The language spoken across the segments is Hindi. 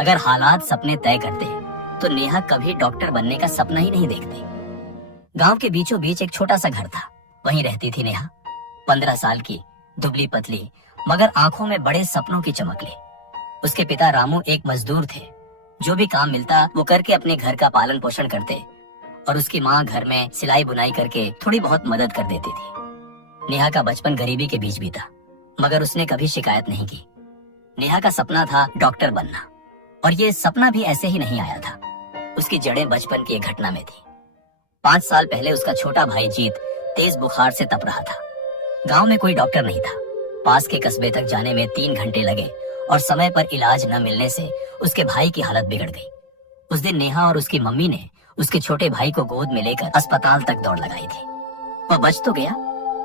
अगर हालात सपने तय करते तो नेहा कभी डॉक्टर बनने का सपना ही नहीं देखती। गांव के बीचों बीच एक छोटा सा घर था, वहीं रहती थी नेहा। 15 साल की, दुबली पतली, मगर आंखों में बड़े सपनों की चमक। उसके पिता रामू एक मजदूर थे। जो भी काम मिलता वो करके अपने घर का पालन पोषण करते और उसकी माँ घर में सिलाई बुनाई करके थोड़ी बहुत मदद कर देती थी। नेहा का बचपन गरीबी के बीच बीता, मगर उसने कभी शिकायत नहीं की। नेहा का सपना था डॉक्टर बनना, और ये सपना भी ऐसे ही नहीं आया था। उसकी जड़ें बचपन की एक घटना में थी। 5 साल पहले उसका छोटा भाई जीत तेज बुखार से तप रहा था। गांव में कोई डॉक्टर नहीं था। पास के कस्बे तक जाने में 3 घंटे लगे और समय पर इलाज न मिलने से उसके भाई की हालत बिगड़ गई। उस दिन नेहा और उसकी मम्मी ने उसके छोटे भाई को गोद में लेकर अस्पताल तक दौड़ लगाई थी। वह बच तो गया,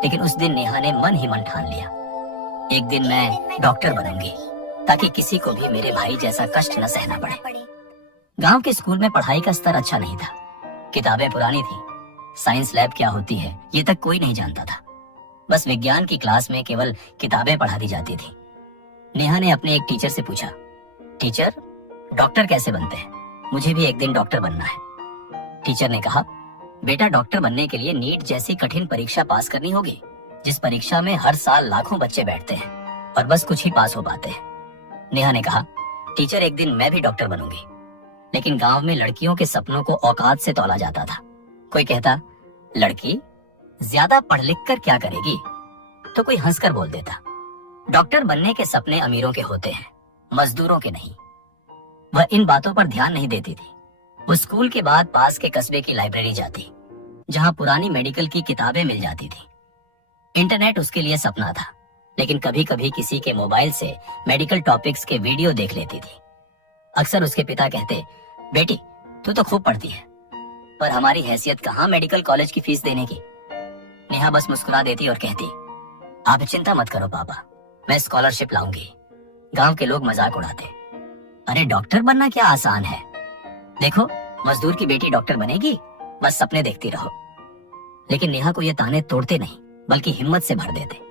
लेकिन उस दिन नेहा ने मन ही मन ठान लिया, एक दिन मैं डॉक्टर बनूंगी, ताकि किसी को भी मेरे भाई जैसा कष्ट न सहना पड़े। गांव के स्कूल में पढ़ाई का स्तर अच्छा नहीं था। किताबें पुरानी थी। साइंस लैब क्या होती है ये तक कोई नहीं जानता था। बस विज्ञान की क्लास में केवल किताबें पढ़ा दी जाती थी। नेहा ने अपने एक टीचर से पूछा, टीचर, डॉक्टर कैसे बनते हैं? मुझे भी एक दिन डॉक्टर बनना है। टीचर ने कहा, बेटा, डॉक्टर बनने के लिए नीट जैसी कठिन परीक्षा पास करनी होगी, जिस परीक्षा में हर साल लाखों बच्चे बैठते हैं और बस कुछ ही पास हो पाते हैं। नेहा ने कहा, टीचर, एक दिन मैं भी डॉक्टर बनूंगी। लेकिन गांव में लड़कियों के सपनों को औकात से तौला जाता था। कोई कहता, लड़की ज्यादा पढ़ लिख कर क्या करेगी? तो कोई हंसकर बोल देता, डॉक्टर बनने के सपने अमीरों के होते हैं, मजदूरों के नहीं। वह इन बातों पर ध्यान नहीं देती थी। वो स्कूल के बाद पास के कस्बे की लाइब्रेरी जाती, जहां पुरानी मेडिकल की किताबें मिल जाती थी। इंटरनेट उसके लिए सपना था, लेकिन कभी कभी किसी के मोबाइल से मेडिकल टॉपिक्स के वीडियो देख लेती थी। अक्सर उसके पिता कहते, बेटी, तू तो खूब पढ़ती है, पर हमारी हैसियत कहाँ मेडिकल कॉलेज की फीस देने की? नेहा बस मुस्कुरा देती और कहती, आप चिंता मत करो पापा, मैं स्कॉलरशिप लाऊंगी। गांव के लोग मजाक उड़ाते, अरे डॉक्टर बनना क्या आसान है, देखो मजदूर की बेटी डॉक्टर बनेगी, बस सपने देखती रहो। लेकिन नेहा को ये ताने तोड़ते नहीं, बल्कि हिम्मत से भर देते।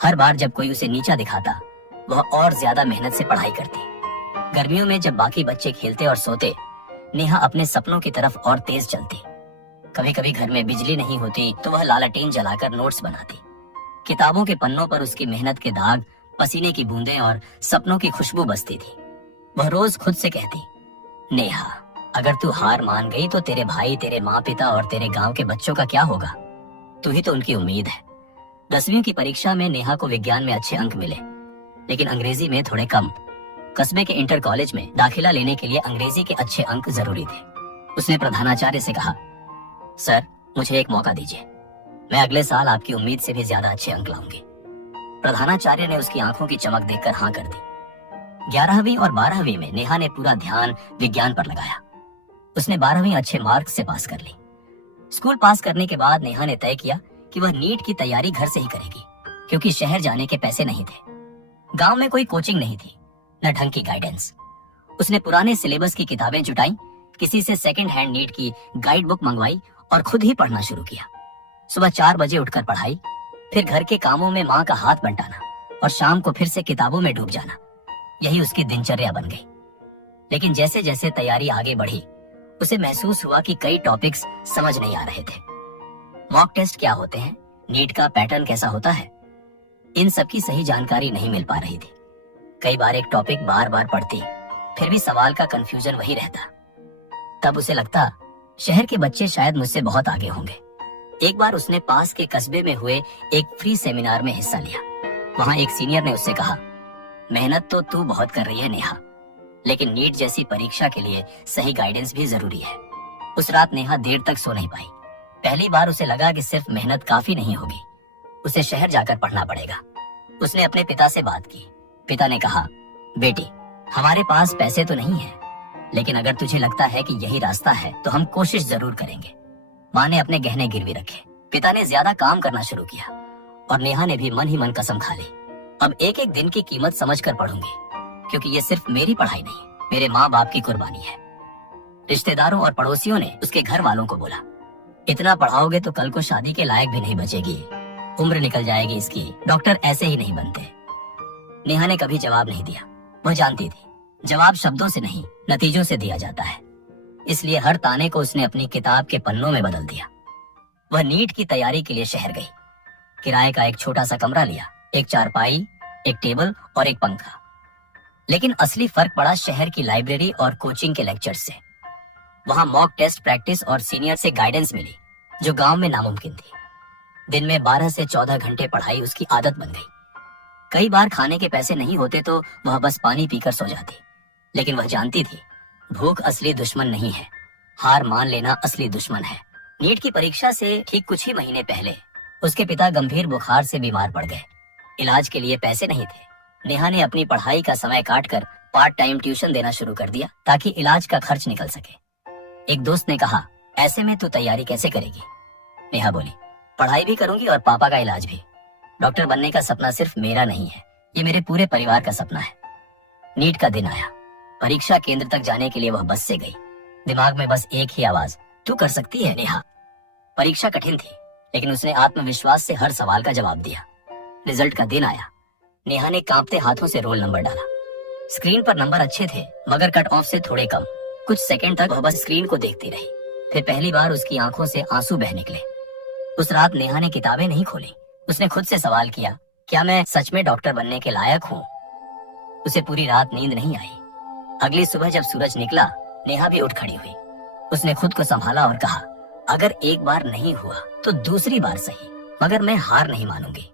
हर बार जब कोई उसे नीचा दिखाता, वह और ज्यादा मेहनत से पढ़ाई करती। गर्मियों में जब बाकी बच्चे खेलते और सोते, नेहा अपने सपनों की तरफ और तेज चलती। कभी कभी घर में बिजली नहीं होती तो वह लालटेन जलाकर नोट्स बनाती। किताबों के पन्नों पर उसकी मेहनत के दाग, पसीने की बूंदें और सपनों की खुशबू बसती थी। वह रोज खुद से कहती, नेहा, अगर तू हार मान गई तो तेरे भाई, तेरे माँ पिता और तेरे गांव के बच्चों का क्या होगा? तू ही तो उनकी उम्मीद है। 10वीं की परीक्षा में नेहा को विज्ञान में अच्छे अंक मिले, लेकिन अंग्रेजी में थोड़े कम। कस्बे के इंटर कॉलेज में दाखिला लेने के लिए अंग्रेजी के अच्छे अंक जरूरी थे। उसने प्रधानाचार्य से कहा, सर, मुझे एक मौका दीजिए, मैं अगले साल आपकी उम्मीद से भी ज्यादा अच्छे अंक लाऊंगी। प्रधानाचार्य ने उसकी आंखों की चमक देखकर हाँ कर दी। 11वीं और 12वीं में नेहा ने पूरा ध्यान विज्ञान पर लगाया। उसने 12वीं अच्छे मार्क्स से पास कर ली। स्कूल पास करने के बाद नेहा ने तय किया कि वह नीट की तैयारी घर से ही करेगी, क्योंकि शहर जाने के पैसे नहीं थे। गांव में कोई कोचिंग नहीं थी, न ढंग की गाइडेंस। उसने पुराने सिलेबस की किताबें जुटाई, किसी से सेकंड हैंड नीट की गाइड बुक मंगवाई और खुद ही पढ़ना शुरू किया। सुबह 4 बजे उठकर पढ़ाई, फिर घर के कामों में माँ का हाथ बंटाना और शाम को फिर से किताबों में डूब जाना। यही उसकी दिनचर्या बन गई। लेकिन जैसे जैसे तैयारी आगे बढ़ी, उसे महसूस हुआ कि कई टॉपिक्स समझ नहीं आ रहे थे। मॉक टेस्ट क्या होते हैं, नीट का पैटर्न कैसा होता है, इन सब की सही जानकारी नहीं मिल पा रही थी। कई बार एक टॉपिक बार बार पढ़ती, फिर भी सवाल का कंफ्यूजन वही रहता। तब उसे लगता, शहर के बच्चे शायद मुझसे बहुत आगे होंगे। एक बार उसने पास के कस्बे में हुए एक फ्री सेमिनार में हिस्सा लिया। वहाँ एक सीनियर ने उससे कहा, मेहनत तो तू बहुत कर रही है नेहा, लेकिन नीट जैसी परीक्षा के लिए सही गाइडेंस भी जरूरी है। उस रात नेहा देर तक सो नहीं पाई। पहली बार उसे लगा कि सिर्फ मेहनत काफी नहीं होगी, उसे शहर जाकर पढ़ना पड़ेगा। उसने अपने पिता से बात की। पिता ने कहा, बेटी, हमारे पास पैसे तो नहीं है, लेकिन अगर तुझे लगता है कि यही रास्ता है तो हम कोशिश जरूर करेंगे। माँ ने अपने गहने गिरवी रखे। पिता ने ज्यादा काम करना शुरू किया और नेहा ने भी मन ही मन कसम खा ली, अब एक एक दिन की कीमत समझकर पढ़ूंगी, क्योंकि ये सिर्फ मेरी पढ़ाई नहीं, मेरे माँ बाप की कुर्बानी है। रिश्तेदारों और पड़ोसियों ने उसके घर वालों को बोला, इतना पढ़ाओगे तो कल को शादी के लायक भी नहीं बचेगी, उम्र निकल जाएगी इसकी, डॉक्टर ऐसे ही नहीं बनते। नेहा ने कभी जवाब नहीं दिया। वह जानती थी जवाब शब्दों से नहीं, नतीजों से दिया जाता है। इसलिए हर ताने को उसने अपनी किताब के पन्नों में बदल दिया। वह नीट की तैयारी के लिए शहर गई। किराए का एक छोटा सा कमरा लिया, एक चारपाई, एक टेबल और एक पंखा। लेकिन असली फर्क पड़ा शहर की लाइब्रेरी और कोचिंग के लेक्चर से। वहां मॉक टेस्ट प्रैक्टिस और सीनियर से गाइडेंस मिली, जो गांव में नामुमकिन थी। दिन में 12 से 14 घंटे पढ़ाई उसकी आदत बन गई। कई बार खाने के पैसे नहीं होते तो वह बस पानी पीकर सो जाती, लेकिन वह जानती थी भूख असली दुश्मन नहीं है, हार मान लेना असली दुश्मन है। नीट की परीक्षा से ठीक कुछ ही महीने पहले उसके पिता गंभीर बुखार से बीमार पड़ गए। इलाज के लिए पैसे नहीं थे। नेहा ने अपनी पढ़ाई का समय काटकर पार्ट टाइम ट्यूशन देना शुरू कर दिया ताकि इलाज का खर्च निकल सके। एक दोस्त ने कहा, ऐसे में तू तैयारी कैसे करेगी? नेहा बोली, पढ़ाई भी करूंगी और पापा का इलाज भी। डॉक्टर बनने का सपना सिर्फ मेरा नहीं है, ये मेरे पूरे परिवार का सपना है। नीट का दिन आया। परीक्षा केंद्र तक जाने के लिए वह बस से गई। दिमाग में बस एक ही आवाज, तू कर सकती है नेहा। परीक्षा कठिन थी, लेकिन उसने आत्मविश्वास से हर सवाल का जवाब दिया। रिजल्ट का दिन आया। नेहा ने कांपते हाथों से रोल नंबर डाला। स्क्रीन पर नंबर अच्छे थे, मगर कट ऑफ से थोड़े कम। कुछ सेकंड तक वह बस स्क्रीन को देखती रही। फिर पहली बार उसकी आंखों से आंसू बह निकले। उस रात नेहा ने किताबें नहीं खोली। उसने खुद से सवाल किया, क्या मैं सच में डॉक्टर बनने के लायक हूँ? उसे पूरी रात नींद नहीं आई। अगली सुबह जब सूरज निकला, नेहा भी उठ खड़ी हुई। उसने खुद को संभाला और कहा, अगर एक बार नहीं हुआ तो दूसरी बार सही, मगर मैं हार नहीं मानूंगी।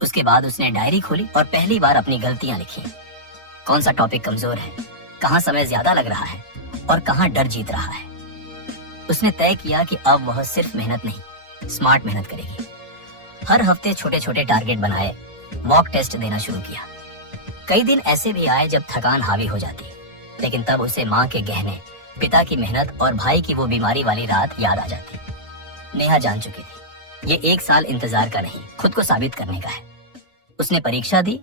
उसके बाद उसने डायरी खोली और पहली बार अपनी गलतियां लिखी। कौन सा टॉपिक कमजोर है, कहाँ समय ज्यादा लग रहा है और कहाँ डर जीत रहा है। उसने तय किया कि अब वह सिर्फ मेहनत नहीं, स्मार्ट मेहनत करेगी। हर हफ्ते छोटे छोटे टारगेट बनाए, मॉक टेस्ट देना शुरू किया। कई दिन ऐसे भी आए जब थकान हावी हो जाती, लेकिन तब उसे माँ के गहने, पिता की मेहनत और भाई की वो बीमारी वाली रात याद आ जाती। नेहा जान चुकी थी, ये 1 साल इंतजार का नहीं, खुद को साबित करने का है। उसने परीक्षा दी।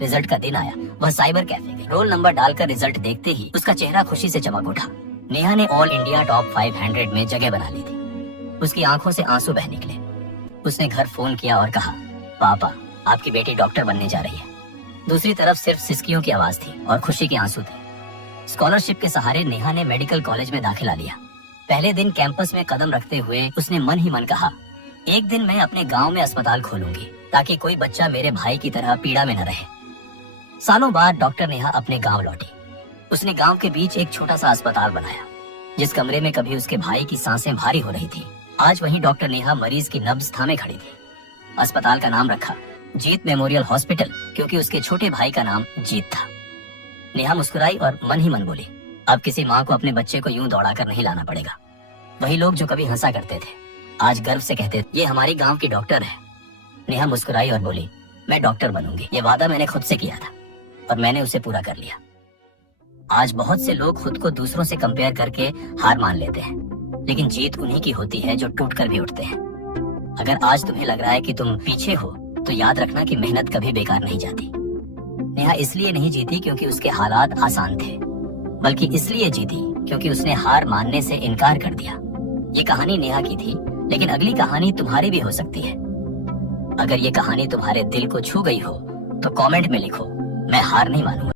रिजल्ट का दिन आया। वह साइबर कैफे गई। रोल नंबर डालकर रिजल्ट देखते ही उसका चेहरा खुशी से चमक उठा। नेहा ने ऑल इंडिया टॉप 500 में जगह बना ली थी। उसकी आंखों से आंसू बह निकले। उसने घर फोन किया और कहा, पापा, आपकी बेटी डॉक्टर बनने जा रही है। दूसरी तरफ सिर्फ सिसकियों की आवाज थी और खुशी के आंसू थे। स्कॉलरशिप के सहारे नेहा ने मेडिकल कॉलेज में दाखिला लिया। पहले दिन कैंपस में कदम रखते हुए उसने मन ही मन कहा, एक दिन मैं अपने गांव में अस्पताल खोलूंगी ताकि कोई बच्चा मेरे भाई की तरह पीड़ा में न रहे। सालों बाद डॉक्टर नेहा अपने गांव लौटी। उसने गांव के बीच एक छोटा सा अस्पताल बनाया। जिस कमरे में कभी उसके भाई की सांसें भारी हो रही थी, आज वहीं डॉक्टर नेहा मरीज की नब्ज थामे खड़ी थी। अस्पताल का नाम रखा जीत मेमोरियल हॉस्पिटल, क्योंकि उसके छोटे भाई का नाम जीत था। नेहा मुस्कुराई और मन ही मन बोली, अब किसी माँ को अपने बच्चे को यूं दौड़ाकर नहीं लाना पड़ेगा। वही लोग जो कभी हंसा करते थे, आज गर्व से कहते, ये हमारी गांव की डॉक्टर है। नेहा मुस्कुराई और बोली, मैं डॉक्टर बनूंगी। ये वादा मैंने खुद से किया था और मैंने उसे पूरा कर लिया। आज बहुत से लोग खुद को दूसरों से कंपेयर करके हार मान लेते हैं, लेकिन जीत उन्हीं की होती है जो टूटकर भी उठते हैं। अगर आज तुम्हें लग रहा है कि तुम पीछे हो, तो याद रखना कि मेहनत कभी बेकार नहीं जाती। नेहा इसलिए नहीं जीती क्योंकि उसके हालात आसान थे, बल्कि इसलिए जीती क्योंकि उसने हार मानने से इनकार कर दिया। ये कहानी नेहा की थी, लेकिन अगली कहानी तुम्हारी भी हो सकती है। अगर ये कहानी तुम्हारे दिल को छू गई हो, तो कमेंट में लिखो, मैं हार नहीं मानूंगा।